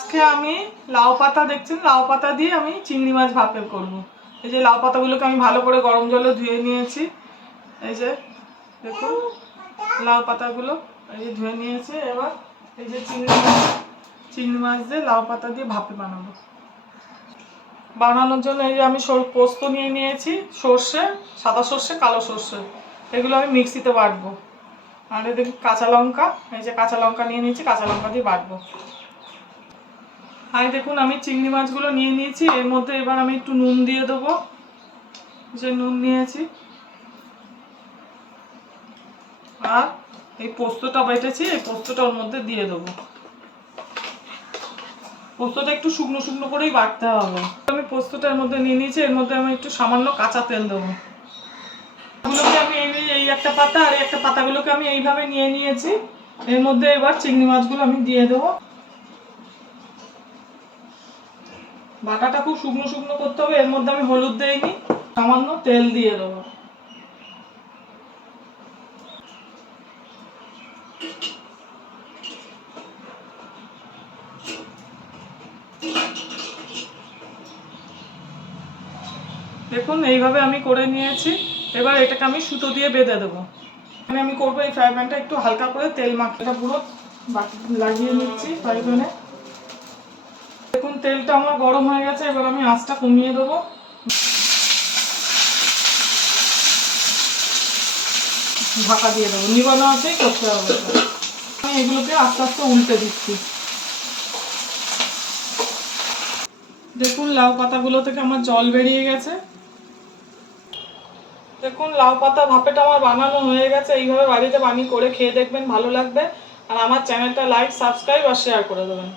আজকে আমি লাউ পাতা দেখছেন, লাউ পাতা দিয়ে আমি চিংড়ি মাছ ভাপে করব। এই যে লাউ পাতাগুলোকে আমি ভালো করে গরম জলে ধুয়ে নিয়েছি। এই যে দেখুন লাউ পাতাগুলো এই যে ধুয়ে নিয়েছি। এবার এই যে চিংড়ি মাছ দিয়ে লাউ পাতা দিয়ে ভাপে বানানোর জন্য এই যে আমি পোস্ত নিয়ে নিয়েছি, সর্ষে, সাদা সর্ষে, কালো সর্ষে, এগুলো আমি মিক্সিতে বাটবো। আর এই দেখুন কাঁচা লঙ্কা, এই যে কাঁচা লঙ্কা নিয়ে নিয়েছি, কাঁচা লঙ্কা দিয়ে বাটবো। আর দেখুন আমি চিংড়ি মাছগুলো নিয়ে নিয়েছি, এর মধ্যে এবার আমি একটু নুন দিয়ে দেবো। যে নুন নিয়েছি, আর এই পোস্তটা বেটেছি, এই পোস্তটা ওর মধ্যে দিয়ে দেবো। পোস্তটা একটু শুকনো শুকনো করেই বাটতে হবে। আমি পোস্তটা এর মধ্যে নিয়ে নিয়েছি, এর মধ্যে আমি একটু সামান্য কাঁচা তেল দেবো। এগুলোকে আমি এই একটা পাতা আর একটা পাতাগুলোকে আমি এইভাবে নিয়ে নিয়েছি। এর মধ্যে এবার চিংড়ি মাছগুলো আমি দিয়ে দেবো। বাটাটা খুব শুকনো শুকনো করতে হবে। এর মধ্যে আমি হলুদ দেইনি, সামান্য তেল দিয়ে দেবো। দেখুন এইভাবে আমি করে নিয়েছি। এবার এটাকে আমি সুতো দিয়ে বেঁধে দেবো। এখানে আমি করবো এই ফ্রাই প্যানটা একটু হালকা করে তেল মাখিয়ে পুরো লাগিয়ে নিচ্ছি ফ্রাই প্যানে। দেখুন তেলটা আমার গরম হয়ে গেছে, এবার আমি আঁচটা কমিয়ে দেবো। ঢাকা দিয়ে দেবো, নিবানো আছেই করতে হবে। আমি এগুলোকে আস্তে আস্তে উল্টে দিচ্ছি। দেখুন লাউ পাতাগুলো থেকে আমার জল বেরিয়ে গেছে। দেখুন লাউ পাতা ভাপেটা আমার বানানো হয়ে গেছে। এইভাবে বাড়িতে বানিয়ে করে খেয়ে দেখবেন, ভালো লাগবে। আর আমার চ্যানেলটা লাইক, সাবস্ক্রাইব আর শেয়ার করে দেবেন।